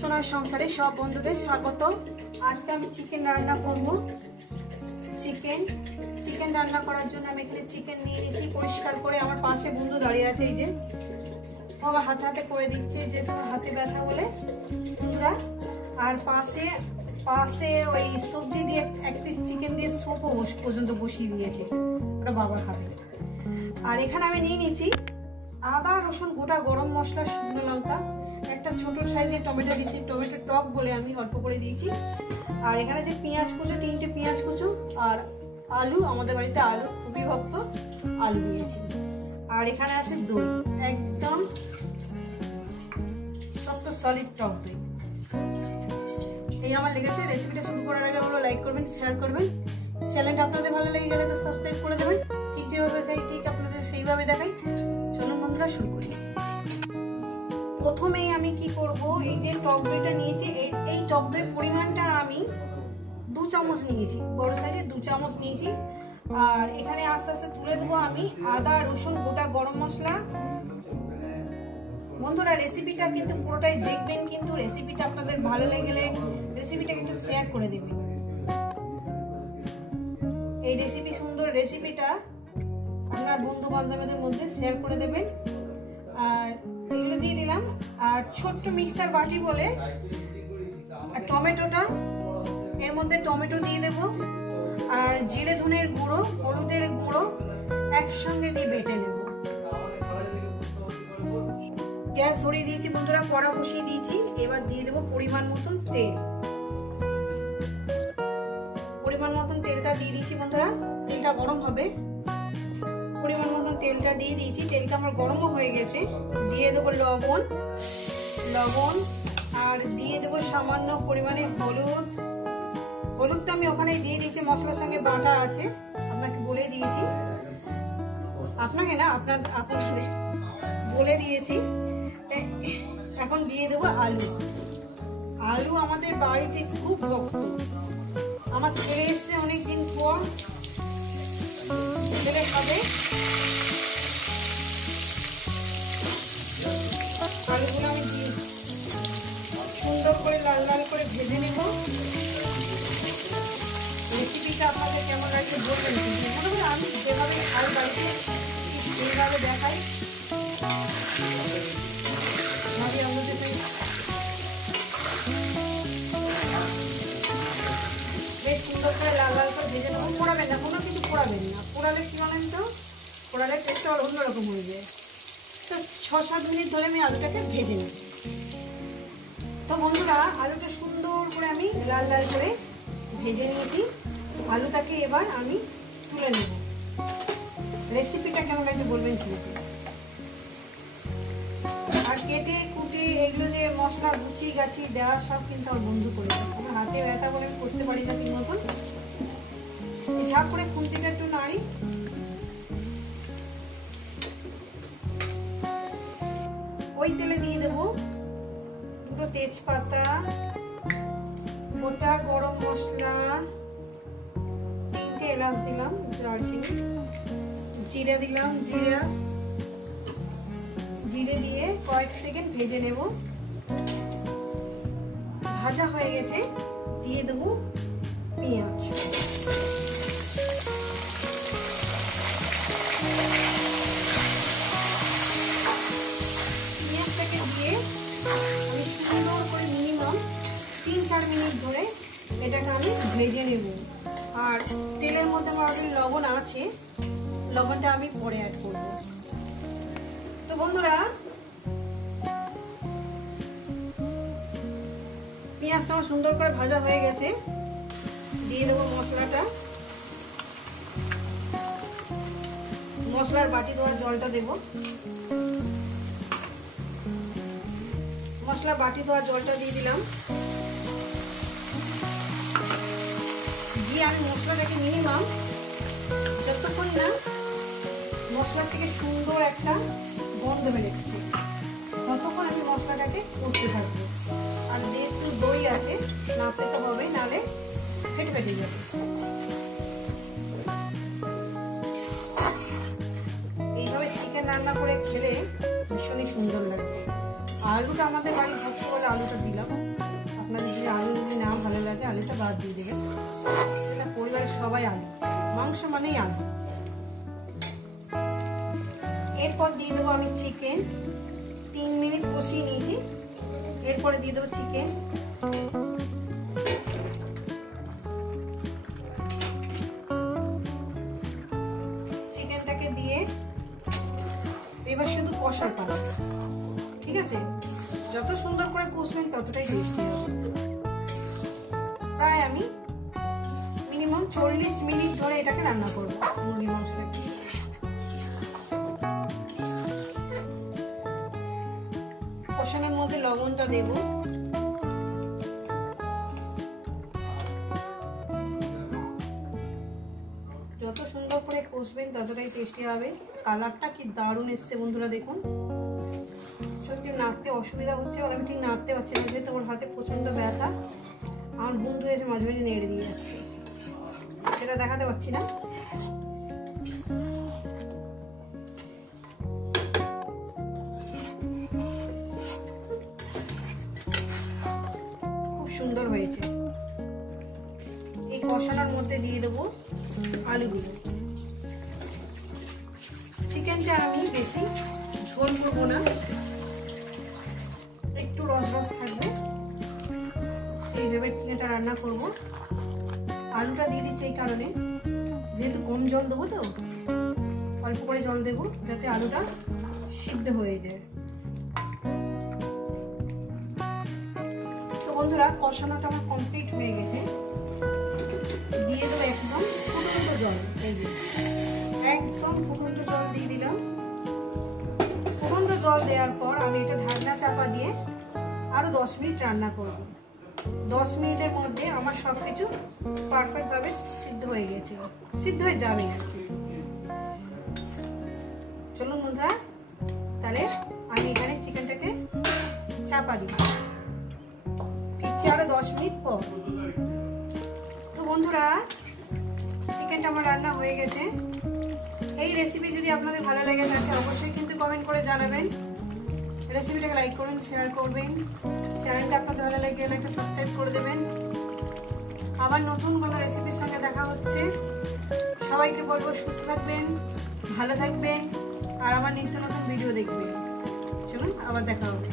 সোনার সংসারে সব বন্ধুদের স্বাগত। আজকে আমি চিকেন রান্না করব। চিকেন রান্না করার জন্য আমি এখানে চিকেন নিয়ে নিয়েছি পরিষ্কার করে। আমার পাশে বন্ধু দাঁড়িয়ে আছে, এই যে ও আমার হাতে হাতে করে দিচ্ছে, যে তোমার হাতে ব্যথা বলে বন্ধুরা। আর পাশে ওই সবজি দিয়ে এক পিস চিকেন দিয়ে স্যুপও পর্যন্ত বসিয়ে দিয়েছে, ওটা বাবা খাবে। আর এখানে আমি নিয়ে নিয়েছি আদা রসুন গোটা গরম মশলা শুকনো লঙ্কা, একটা ছোট সাইজের টমেটো দিয়েছি, টমেটো টক বলে আমি অল্প করে দিয়েছি। আর এখানে যে পেঁয়াজ কুচো, 3টে পেঁয়াজ কুচো, আর আলু, আমাদের বাড়িতে আলু খুবই ভক্ত, আলু দিয়েছি। আর এখানে আছে দই, একদম শক্ত সলিড টক দই। এই আমার লেগেছে। রেসিপিটা শুরু করার আগে বলো লাইক করবেন, শেয়ার করবেন। চ্যানেলটা আপনাদের ভালো লেগে গেলে তো সাবস্ক্রাইব করে দেবেন। ঠিক যেভাবে খাই ঠিক আপনাদের সেইভাবে দেখাই। চলুন বন্ধুরা শুরু করি। প্রথমেই আমি কি করব, এই যে টক দইটা নিয়েছি, এই টক দই পরিমাণটা আমি 2 চামচ নিয়েছি, বড় সাইজে 2 চামচ নিয়েছি। আর এখানে আস্তে আস্তে তুলে দেবো আমি আদা রসুন গোটা গরম মশলা। বন্ধুরা রেসিপিটা কিন্তু পুরোটাই দেখবেন, কিন্তু রেসিপিটা আপনাদের ভালো লেগে রেসিপিটা একটু শেয়ার করে দেবেন। এই সুন্দর রেসিপিটা আপনার বন্ধু বান্ধবদের মধ্যে শেয়ার করে দেবেন। আর এগুলো দিয়ে দিলাম। আর ছোট্ট মিক্সার বাটি বলে টমেটোটা, এর মধ্যে টমেটো দিয়ে দেব। আর জিরে ধনের গুঁড়ো, হলুদের গুঁড়ো একসঙ্গে দিয়ে বেটে নেব। গ্যাস ধরিয়ে দিয়েছি বন্ধুরা, কড়া বসিয়ে দিয়েছি। এবার দিয়ে দেব পরিমাণ মতন তেল। পরিমাণ মতন তেলটা দিয়ে দিয়েছি বন্ধুরা, তেলটা গরম হবে। পরিমাণ মতন তেলটা দিয়ে দিয়েছি, তেলটা আমার গরমও হয়ে গেছে। দিয়ে দেবো লবণ, আর দিয়ে দেবো সামান্য পরিমাণে হলুদ তো আমি ওখানে দিয়ে দিয়েছি, মশলার সঙ্গে বাটা আছে, আপনাকে বলে দিয়েছি। আপনাকে না, আপনাদের বলে দিয়েছি। এখন দিয়ে দেবো আলু আমাদের বাড়িতে খুব ভক্ত। আমার ছেলে এসছে অনেকদিন পর, ছেলে খাবে। আলুগুলো আমি দিয়ে সুন্দর করে লাল লাল করে ভেজে নেব। রেসিপিটা আপনাদের কেমন লাগছে বলবেন। আমি যেভাবে খাই বাড়িতে সেইভাবে দেখাই। বেশ সুন্দর করে লাল লাল করে ভেজে নেবো। পোড়াবেন না, কোনো কিছু পোড়াবেন না। পোড়ালে কি জানেন তো, পোড়ালে টেস্টটা অন্যরকম হয়ে যায়। তো 6-7 মিনিট ধরে আমি আলুটাকে ভেজে নেব। তো বন্ধুরা আলুটা সুন্দর করে আমি লাল লাল করে ভেজে নিয়েছি। আলুটাকে এবার আমি তুলে নেব। রেসিপিটা কেমন লাগছে বলবেন কিন্তু। আর কেটে কুটে এগুলো যে মশলা গুছিয়ে গাছি দেওয়া সব কিন্তু আমার বন্ধু করেছে। আমার হাতে ব্যথা বলে আমি করতে পারি না ঠিক মতন। ঝাঁক করে খুন্তিটা একটু নাড়ি। ওই তেলে দিয়ে দেবো 2টো তেজপাতা, গোটা গরম মশলা, 3টে এলাচ দিলাম, দারচিনি, জিরে দিলাম, জিরে দিয়ে কয়েক সেকেন্ড ভেজে নেব। ভাজা হয়ে গেছে, দিয়ে দেবো পেঁয়াজ। পেঁয়াজটাকে দিয়ে আমি সুন্দর করে মিনিমাম 3-4 মিনিট ধরে এটাকে আমি ভেজে নেব। আর তেলের মধ্যে আমার অলরেডি লবণ আছে, লবণটা আমি পরে অ্যাড করব। তো বন্ধুরা পেঁয়াজটা আমার সুন্দর করে ভাজা হয়ে গেছে। দিয়ে দেবো মশলাটা। মশলার বাটি ধোয়ার জলটা দেব। মশলা বাটি ধোয়ার জলটা দিয়ে দিলাম। দিয়ে আমি মশলাটাকে মিনিমাম যতক্ষণ না মশলা থেকে সুন্দর একটা গন্ধ বেরোচ্ছে ততক্ষণ আমি মশলাটাকে কষতে থাকবো। আর যেহেতু দই আছে নাড়তে তো হবে, নাহলে ফেটে যাবে। এইভাবে চিকেন রান্না করে খেলে ভীষণই সুন্দর লাগবে। আর আলুটা আমাদের বাড়ি ভক্ত বলে আলুটা দিলাম। আপনাদের যদি আলু যদি না ভালো লাগে আলুটা বাদ দিয়ে দেবেন। এটা পরিবারের সবাই আলু, মাংস মানেই আলু। এরপর দিয়ে দেবো আমি চিকেন। 3 মিনিট কষিয়ে নিয়েছি। এরপরে দিয়ে দেবো চিকেন। চিকেনটাকে দিয়ে এবার শুধু কষার পালা, ঠিক আছে? যত সুন্দর করে কষবেন ততটাই টেস্টি হবে। প্রায় আমি মিনিমাম 40 মিনিট ধরে এটাকে রান্না করবো মুরগির মাংসটাকে। কষানোর মধ্যে লবণটা দেব। যত সুন্দর করে কষবেন ততটাই টেস্টি হবে। কালারটা কি দারুণ এসছে বন্ধুরা, দেখুন। সত্যি নাড়তে অসুবিধা হচ্ছে, আমি ঠিক নাড়তে পারছি না, যেহেতু আমার হাতে প্রচন্ড ব্যথা। আমার বন্ধু এসে মাঝে মাঝে নেড়ে দিয়ে যাচ্ছে, সেটা দেখাতে পারছি না। খুব সুন্দর হয়েছে। এই কষানোর মধ্যে দিয়ে দেবো আলুগুলো। চিকেনটা আমি বেশি ঝোল করবো না, একটু রস রস থাকবে সেইভাবে চিকেনটা রান্না করব। আলুটা দিয়ে দিচ্ছি এই কারণে, যেহেতু কম জল দেবো তো অল্প করে জল দেবো, যাতে আলুটা সিদ্ধ হয়ে যায়। তো বন্ধুরা, কষানোটা আমার কমপ্লিট হয়ে গেছে। দিয়ে দেবো একদম ফুটন্ত জল। এই যে একদম ফুটন্ত জল দিয়ে দিলাম। ফুটন্ত জল দেওয়ার পর আমি এটা ঢাকনা চাপা দিয়ে আরো 10 মিনিট রান্না করব। 10 মিনিটের মধ্যে আমার সবকিছু পারফেক্ট ভাবে সিদ্ধ হয়ে গেছে, সিদ্ধ হয়ে যাবে। চলুন বন্ধুরা, তাহলে আমি এখানে চিকেনটাকে চাপা দিই। ফিরছি আরো 10 মিনিট পর। তো বন্ধুরা, চিকেনটা আমার রান্না হয়ে গেছে। এই রেসিপি যদি আপনাদের ভালো লাগে থাকে অবশ্যই কিন্তু কমেন্ট করে জানাবেন। রেসিপিটাকে লাইক করুন, শেয়ার করবেন। চ্যানেলটা আপনাদের ভালো লাগে গেলে একটা সাবস্ক্রাইব করে দেবেন। আবার নতুন কোনো রেসিপির সঙ্গে দেখা হচ্ছে। সবাইকে বলবো সুস্থ থাকবেন, ভালো থাকবেন, আর আমার নিত্য নতুন ভিডিও দেখবেন। চলুন আবার দেখা হবে।